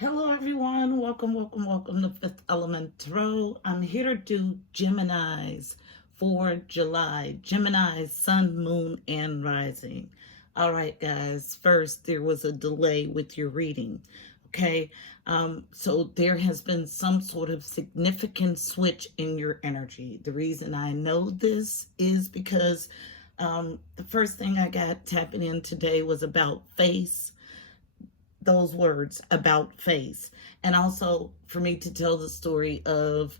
Hello, everyone. Welcome to Fifth Element Tarot. I'm here to do Gemini's for July. Gemini's Sun, Moon, and Rising. All right, guys. First, there was a delay with your reading. Okay. So there has been some sort of significant switch in your energy. The reason I know this is because the first thing I got tapping in today was about face, those words about face, and also for me to tell the story of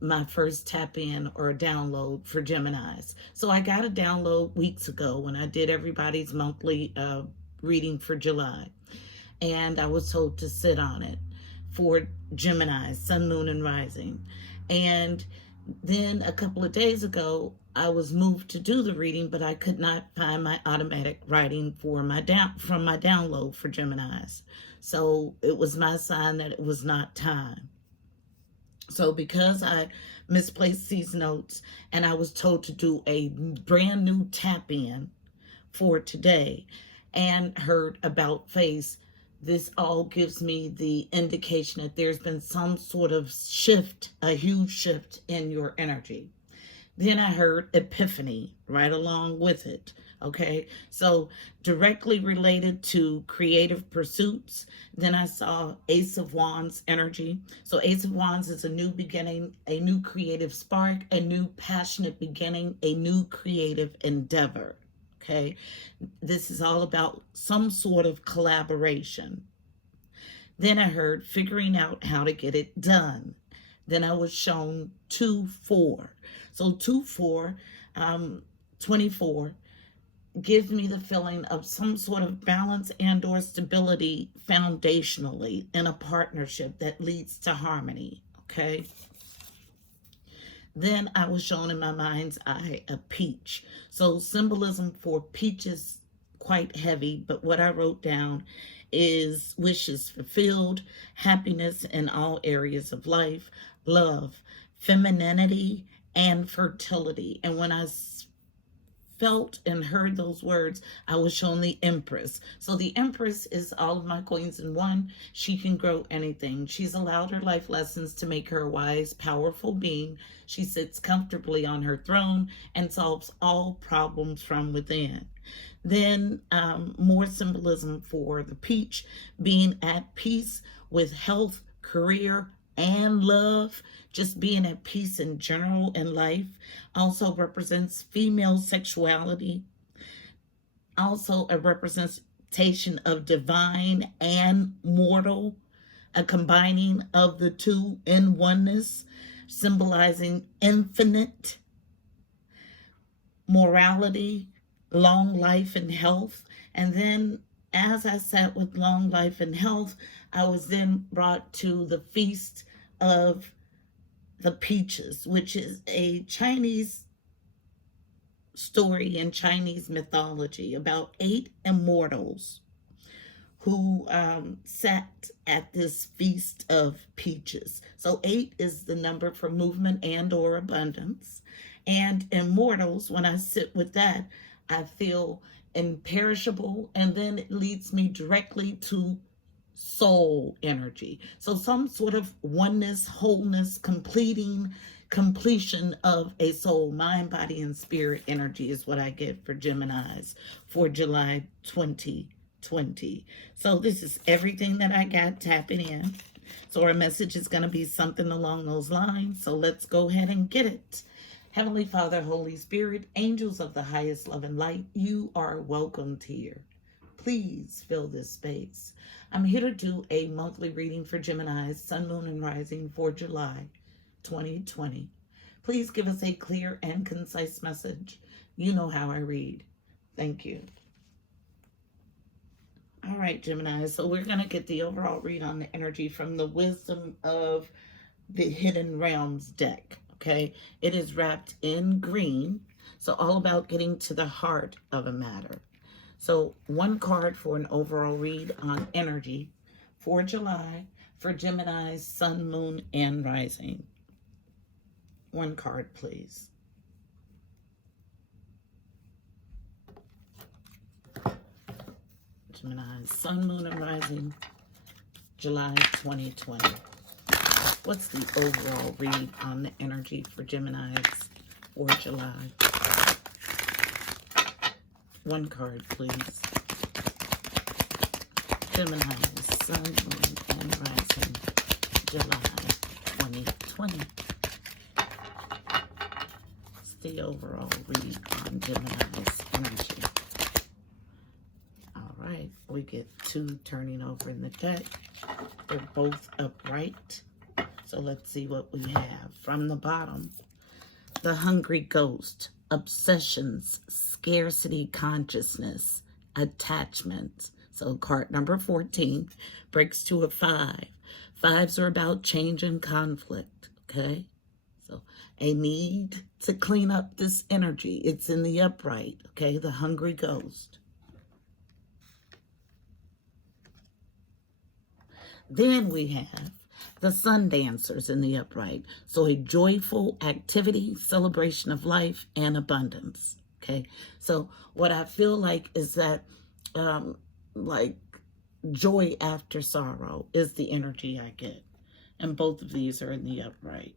my first tap in or download for Geminis. So I got a download weeks ago when I did everybody's monthly reading for July, and I was told to sit on it for Gemini, Sun, Moon, and Rising. And then a couple of days ago, I was moved to do the reading, but I could not find my automatic writing for from my download for Geminis. So it was my sign that it was not time. So because I misplaced these notes and I was told to do a brand new tap in for today and heard about face, this all gives me the indication that there's been some sort of shift, a huge shift in your energy. Then I heard epiphany right along with it. Okay, so directly related to creative pursuits. Then I saw Ace of Wands energy. So Ace of Wands is a new beginning, a new creative spark, a new passionate beginning, a new creative endeavor. Okay, this is all about some sort of collaboration. Then I heard figuring out how to get it done. Then I was shown 2-4. So 2-4, 24, gives me the feeling of some sort of balance and or stability foundationally in a partnership that leads to harmony. Okay. Then I was shown in my mind's eye a peach. So symbolism for peaches quite heavy, but what I wrote down is wishes fulfilled, happiness in all areas of life, love, femininity, and fertility. And when I felt and heard those words, I was shown the Empress. So the Empress is all of my coins in one. She can grow anything. She's allowed her life lessons to make her a wise, powerful being. She sits comfortably on her throne and solves all problems from within. Then more symbolism for the peach, being at peace with health, career, and love, just being at peace in general in life. Also represents female sexuality, also a representation of divine and mortal, a combining of the two in oneness, symbolizing infinite morality, long life, and health. And then as I sat with long life and health, I was then brought to the Feast of the Peaches, which is a Chinese story in Chinese mythology about 8 immortals who sat at this Feast of Peaches. So 8 is the number for movement and or abundance. And immortals, when I sit with that, I feel imperishable, and then it leads me directly to soul energy. So some sort of oneness, wholeness, completion of a soul, mind, body, and spirit energy is what I get for Geminis for July 2020. So this is everything that I got tapping in. So our message is going to be something along those lines. So let's go ahead and get it. Heavenly Father, Holy Spirit, angels of the highest love and light, you are welcomed here. Please fill this space. I'm here to do a monthly reading for Gemini's Sun, Moon, and Rising for July 2020. Please give us a clear and concise message. You know how I read. Thank you. All right, Gemini. So we're going to get the overall read on the energy from the Wisdom of the Hidden Realms deck. Okay. It is wrapped in green. So all about getting to the heart of a matter. So one card for an overall read on energy for July for Gemini's Sun, Moon, and Rising. One card, please. Gemini's Sun, Moon, and Rising. July 2020. What's the overall read on the energy for Geminis for July? One card, please. Gemini's Sun, Moon, and Rising, July 2020. What's the overall read on Gemini's energy? All right, we get 2 turning over in the deck. They're both upright. So let's see what we have. From the bottom, the Hungry Ghost, obsessions, scarcity consciousness, attachment. So card number 14 breaks to a 5. 5s are about change and conflict, okay? So a need to clean up this energy. It's in the upright, okay? The Hungry Ghost. Then we have the Sun Dancers in the upright. So a joyful activity, celebration of life, and abundance. Okay. So what I feel like is that like joy after sorrow is the energy I get. And both of these are in the upright.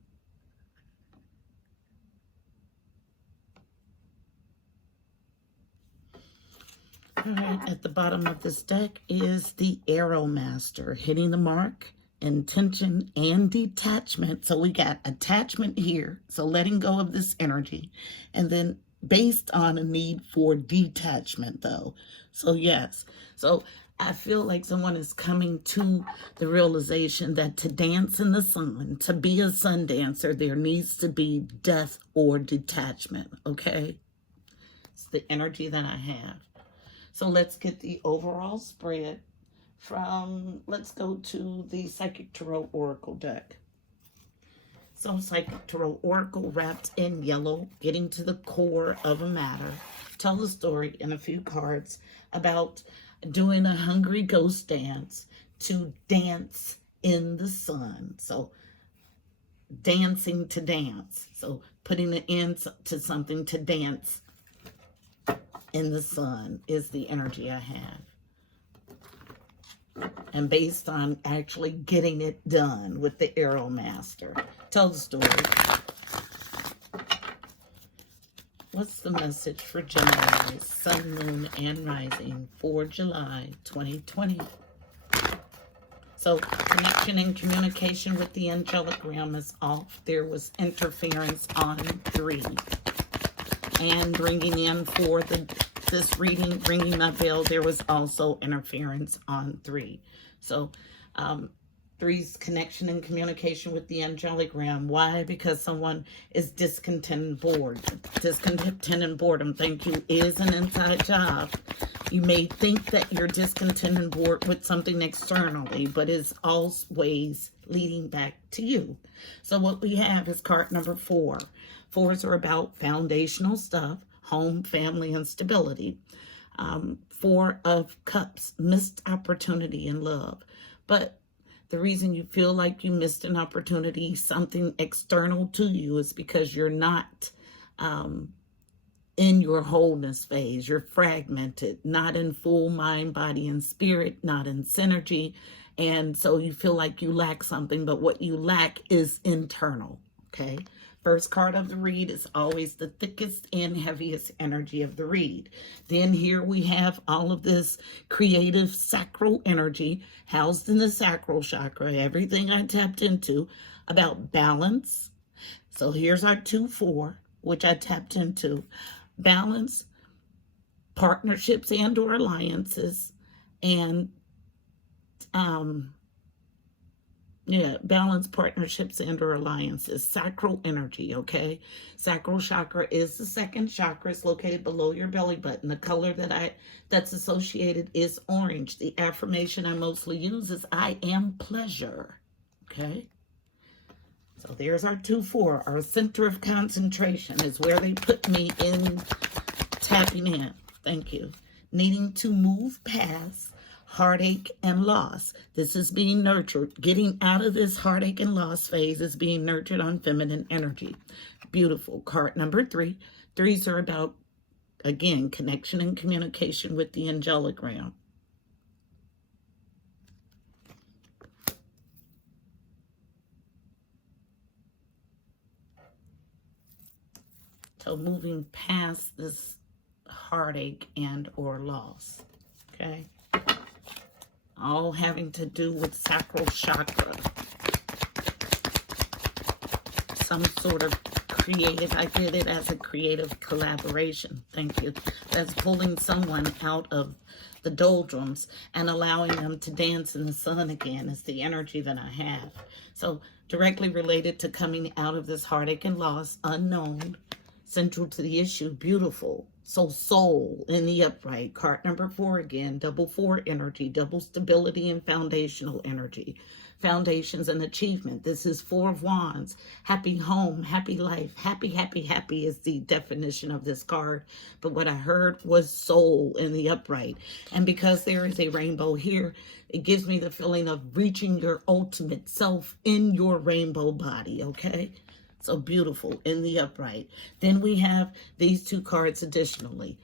All right, at the bottom of this deck is the Arrow Master, hitting the mark, intention, and detachment. So we got attachment here, so letting go of this energy, and then based on a need for detachment, though. So yes, so I feel like someone is coming to the realization that to dance in the sun, to be a sun dancer, there needs to be death or detachment, okay? It's the energy that I have. So let's get the overall spread from, let's go to the Psychic Tarot Oracle deck. So Psychic Tarot Oracle, wrapped in yellow, getting to the core of a matter. Tell the story in a few cards about doing a hungry ghost dance to dance in the sun. So dancing to dance. So putting an end to something to dance in the sun is the energy I have. And based on actually getting it done with the Arrow Master. Tell the story. What's the message for Gemini, Sun, Moon, and Rising for July 2020? So connection and communication with the Angelic Realm is off. There was interference on 3. And ringing in for this reading, ringing my bell, there was also interference on 3. So 3's connection and communication with the Angelic Realm. Why? Because someone is discontent and bored. Discontent and boredom, thank you, is an inside job. You may think that you're discontent and bored with something externally, but it's always leading back to you. So what we have is card number 4. 4s are about foundational stuff, home, family, and stability. 4 of Cups, missed opportunity in love. But the reason you feel like you missed an opportunity, something external to you, is because you're not in your wholeness phase. You're fragmented, not in full mind, body, and spirit, not in synergy. And so you feel like you lack something, but what you lack is internal, okay? First card of the read is always the thickest and heaviest energy of the read. Then here we have all of this creative sacral energy housed in the sacral chakra, everything I tapped into about balance. So here's our 2-4, which I tapped into. Balance, partnerships and or alliances, and balance, partnerships, and or alliances. Sacral energy, okay? Sacral chakra is the second chakra. It's located below your belly button. The color that's associated is orange. The affirmation I mostly use is I am pleasure, okay? So there's our 2-4. Our center of concentration is where they put me in tapping in. Thank you. Needing to move past heartache and loss. This is being nurtured. Getting out of this heartache and loss phase is being nurtured on feminine energy. Beautiful. Card number 3. 3s are about, again, connection and communication with the Angelic Realm. So moving past this heartache and or loss. Okay. All having to do with sacral chakra. Some sort of creative, I get it as a creative collaboration. Thank you. That's pulling someone out of the doldrums and allowing them to dance in the sun again is the energy that I have. So directly related to coming out of this heartache and loss, unknown, central to the issue, beautiful. So soul in the upright, card number 4 again, double 4 energy, double stability and foundational energy. Foundations and achievement. This is 4 of Wands. Happy home, happy life. Happy, happy, happy is the definition of this card. But what I heard was soul in the upright. And because there is a rainbow here, it gives me the feeling of reaching your ultimate self in your rainbow body, okay? So beautiful in the upright. Then we have these 2 cards additionally.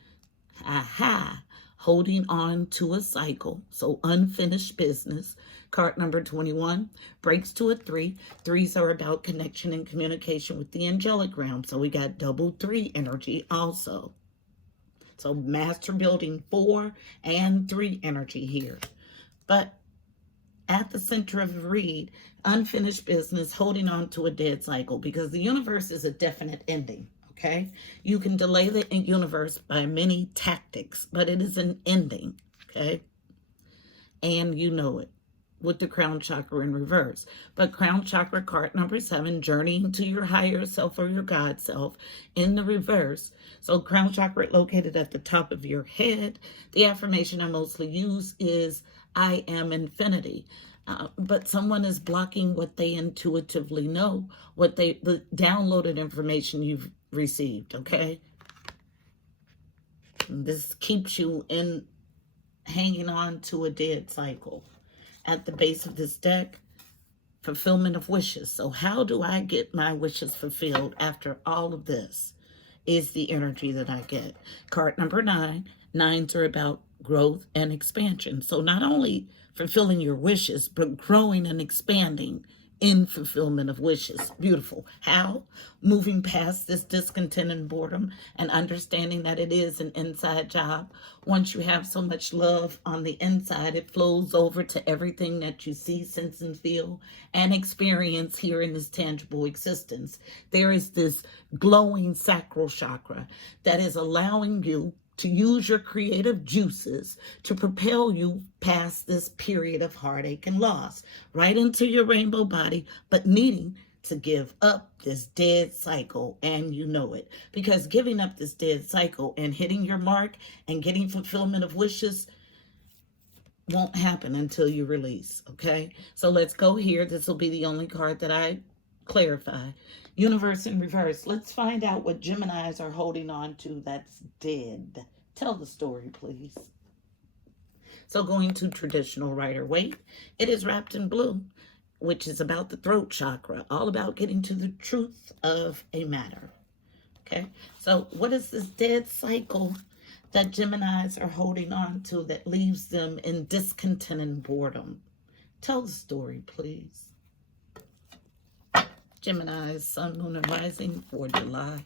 Aha. Holding on to a cycle. So unfinished business. Card number 21 breaks to a 3. 3s are about connection and communication with the angelic realm. So we got double 3 energy also. So master building 4 and 3 energy here. But at the center of the read, unfinished business, holding on to a dead cycle, because the universe is a definite ending. Okay, you can delay the universe by many tactics, but it is an ending. Okay, and you know it with the crown chakra in reverse. But crown chakra card number 7, journeying to your higher self or your God self in the reverse. So crown chakra located at the top of your head. The affirmation I mostly use is I am infinity. But someone is blocking what they intuitively know, the downloaded information you've received, okay? This keeps you in hanging on to a dead cycle. At the base of this deck, fulfillment of wishes. So how do I get my wishes fulfilled after all of this is the energy that I get. Card number 9. 9s are about growth and expansion. So not only fulfilling your wishes, but growing and expanding in fulfillment of wishes. Beautiful. How? Moving past this discontent and boredom and understanding that it is an inside job. Once you have so much love on the inside, it flows over to everything that you see, sense, and feel and experience here in this tangible existence. There is this glowing sacral chakra that is allowing you to use your creative juices to propel you past this period of heartache and loss, right into your rainbow body, but needing to give up this dead cycle, and you know it. Because giving up this dead cycle and hitting your mark and getting fulfillment of wishes won't happen until you release, okay? So let's go here. This will be the only card that I clarify. Universe in reverse. Let's find out what Geminis are holding on to that's dead. Tell the story, please. So going to traditional Rider-Waite, it is wrapped in blue, which is about the throat chakra, all about getting to the truth of a matter. Okay, so what is this dead cycle that Geminis are holding on to that leaves them in discontent and boredom? Tell the story, please. Gemini's Sun, Moon, and Rising for July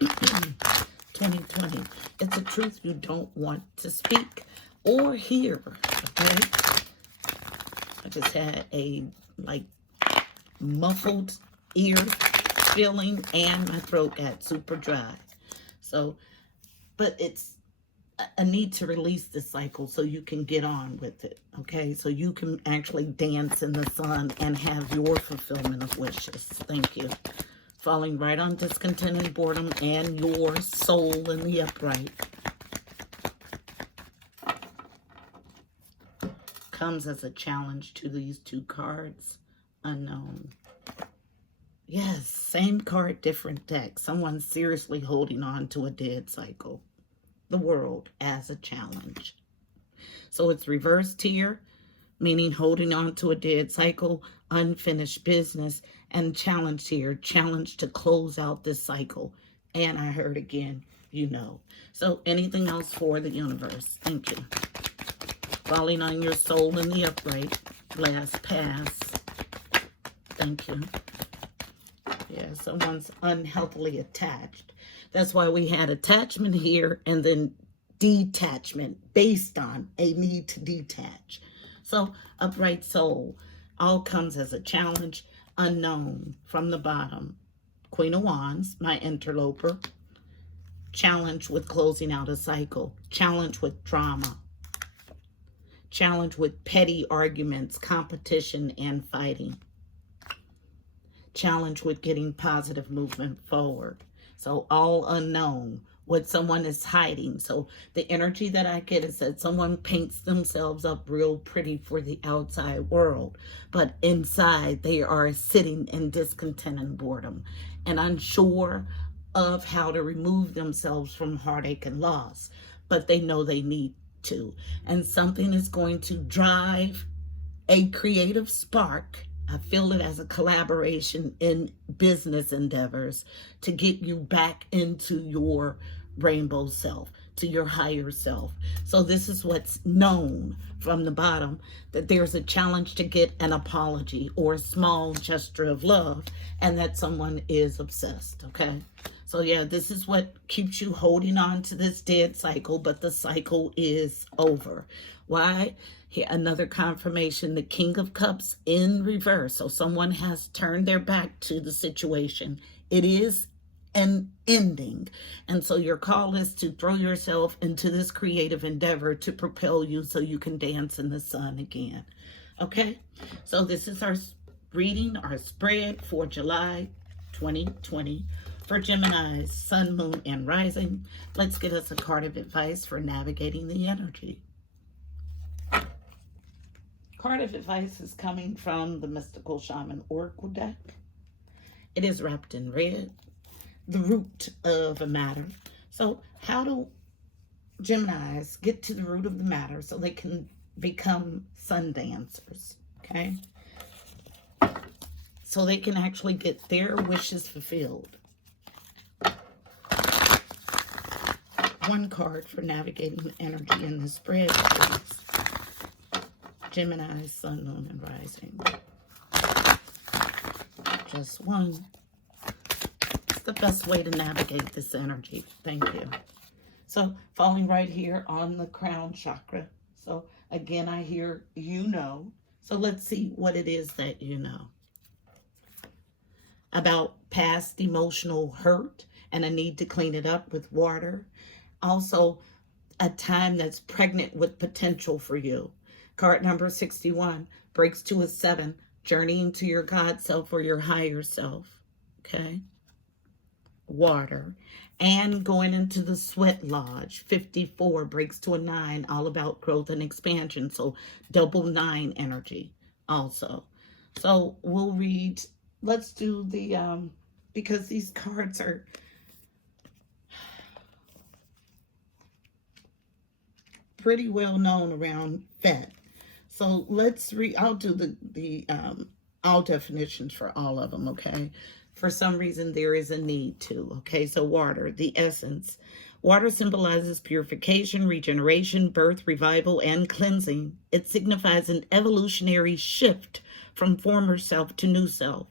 2020. It's a truth you don't want to speak or hear, okay? I just had a, muffled ear feeling and my throat got super dry. So, but it's a need to release the cycle so you can get on with it, okay? So you can actually dance in the sun and have your fulfillment of wishes. Thank you. Falling right on discontent and boredom and your soul in the upright. Comes as a challenge to these 2 cards. Unknown. Yes, same card, different deck. Someone seriously holding on to a dead cycle. The world as a challenge. So it's reversed here, meaning holding on to a dead cycle, unfinished business, and challenge here, challenge to close out this cycle. And I heard again, you know. So anything else for the universe? Thank you. Falling on your soul in the upright, last pass. Thank you. Yeah, someone's unhealthily attached. That's why we had attachment here and then detachment based on a need to detach. So upright soul all comes as a challenge, unknown from the bottom. Queen of Wands, my interloper, challenge with closing out a cycle, challenge with drama, challenge with petty arguments, competition, and fighting, challenge with getting positive movement forward. So all unknown, what someone is hiding. So the energy that I get is that someone paints themselves up real pretty for the outside world, but inside they are sitting in discontent and boredom and unsure of how to remove themselves from heartache and loss, but they know they need to. And something is going to drive a creative spark. I feel it as a collaboration in business endeavors to get you back into your rainbow self, to your higher self. So this is what's known from the bottom, that there's a challenge to get an apology or a small gesture of love, and that someone is obsessed, okay? So yeah, this is what keeps you holding on to this dead cycle, but the cycle is over. Why? Here, another confirmation, the King of Cups in reverse. So someone has turned their back to the situation. It is an ending. And so your call is to throw yourself into this creative endeavor to propel you so you can dance in the sun again. Okay? So this is our reading, our spread for July 2020 for Gemini's sun, moon, and rising. Let's get us a card of advice for navigating the energy. Card of advice is coming from the Mystical Shaman Oracle deck. It is wrapped in red, the root of a matter. So how do Geminis get to the root of the matter so they can become sun dancers, okay? So they can actually get their wishes fulfilled. One card for navigating the energy in the spread, please. Gemini, sun, moon, and rising. Just one. It's the best way to navigate this energy. Thank you. So, falling right here on the crown chakra. So, again, I hear you know. So, let's see what it is that you know. About past emotional hurt and a need to clean it up with water. Also, a time that's pregnant with potential for you. Card number 61 breaks to a 7, journeying to your God self or your higher self. Okay. Water. And going into the sweat lodge. 54 breaks to a 9, all about growth and expansion. So double 9 energy also. So we'll read, let's do the, because these cards are pretty well known around that. So let's read, I'll do the all definitions for all of them, okay? For some reason, there is a need to, okay? So water, the essence. Water symbolizes purification, regeneration, birth, revival, and cleansing. It signifies an evolutionary shift from former self to new self.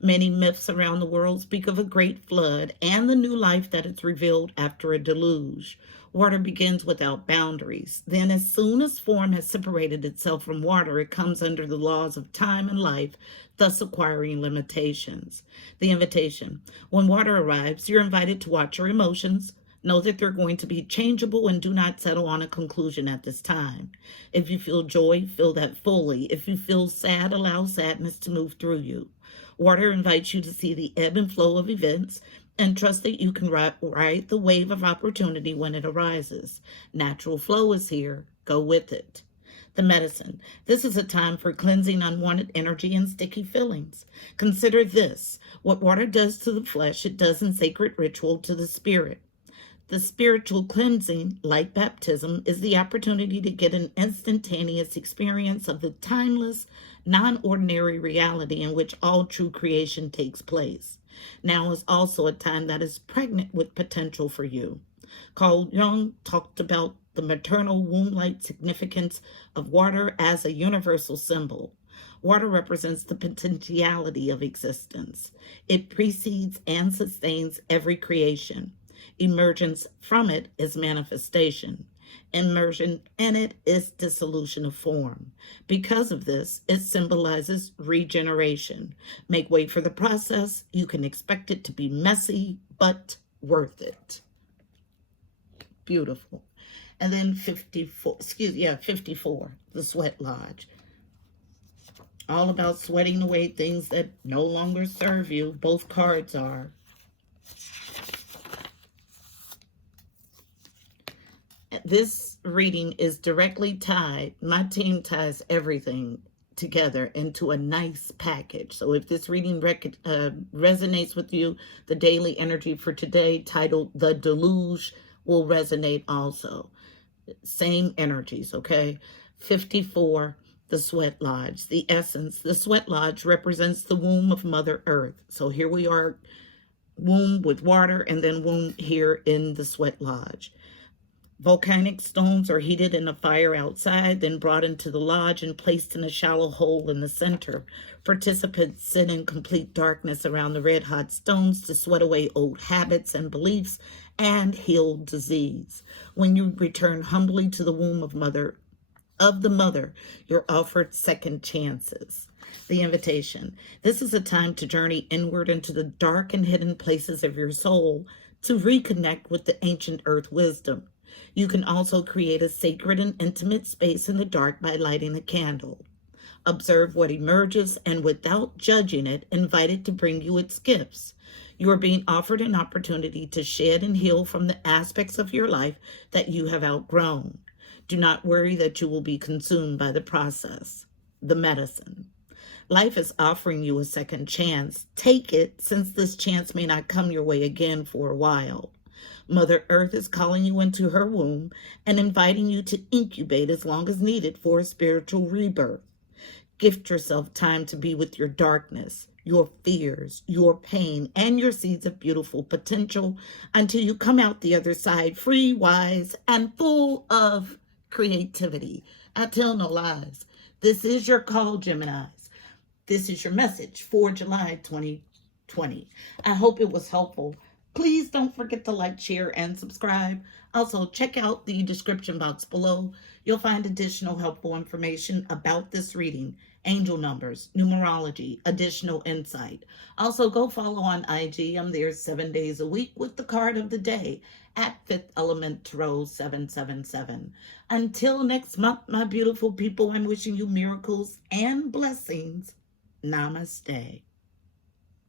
Many myths around the world speak of a great flood and the new life that is revealed after a deluge. Water begins without boundaries. Then, as soon as form has separated itself from water, it comes under the laws of time and life, thus acquiring limitations. The invitation. When water arrives, you're invited to watch your emotions. Know that they're going to be changeable and do not settle on a conclusion at this time. If you feel joy, feel that fully. If you feel sad, allow sadness to move through you. Water invites you to see the ebb and flow of events and trust that you can ride the wave of opportunity when it arises. Natural flow is here. Go with it. The medicine. This is a time for cleansing unwanted energy and sticky feelings. Consider this. What water does to the flesh, it does in sacred ritual to the spirit. The spiritual cleansing, like baptism, is the opportunity to get an instantaneous experience of the timeless, non-ordinary reality in which all true creation takes place. Now is also a time that is pregnant with potential for you. Carl Jung talked about the maternal womb-like significance of water as a universal symbol. Water represents the potentiality of existence. It precedes and sustains every creation. Emergence from it is manifestation. Immersion in it is dissolution of form. Because of this, it symbolizes regeneration. Make way for the process. You can expect it to be messy, but worth it. Beautiful. And then 54, the Sweat Lodge. All about sweating away things that no longer serve you. Both cards are. This reading is directly tied. My team ties everything together into a nice package. So if this reading resonates with you, the daily energy for today, titled The Deluge, will resonate also. Same energies, okay? 54, the Sweat Lodge. The essence, the Sweat Lodge represents the womb of Mother Earth. So here we are, womb with water, and then womb here in the Sweat Lodge. Volcanic stones are heated in a fire outside, then brought into the lodge and placed in a shallow hole in the center. Participants sit in complete darkness around the red-hot stones to sweat away old habits and beliefs and heal disease. When you return humbly to the womb of the mother, you're offered second chances. The invitation. This is a time to journey inward into the dark and hidden places of your soul to reconnect with the ancient earth wisdom. You can also create a sacred and intimate space in the dark by lighting a candle. Observe what emerges and, without judging it, invite it to bring you its gifts. You are being offered an opportunity to shed and heal from the aspects of your life that you have outgrown. Do not worry that you will be consumed by the process. The medicine. Life is offering you a second chance. Take it, since this chance may not come your way again for a while. Mother Earth is calling you into her womb and inviting you to incubate as long as needed for a spiritual rebirth. Gift yourself time to be with your darkness, your fears, your pain, and your seeds of beautiful potential until you come out the other side free, wise, and full of creativity. I tell no lies. This is your call, Geminis. This is your message for July 2020. I hope it was helpful. Please don't forget to like, share, and subscribe. Also, check out the description box below. You'll find additional helpful information about this reading, angel numbers, numerology, additional insight. Also, go follow on IG. I'm there 7 days a week with the card of the day at Fifth Element Tarot 777. Until next month, my beautiful people, I'm wishing you miracles and blessings. Namaste.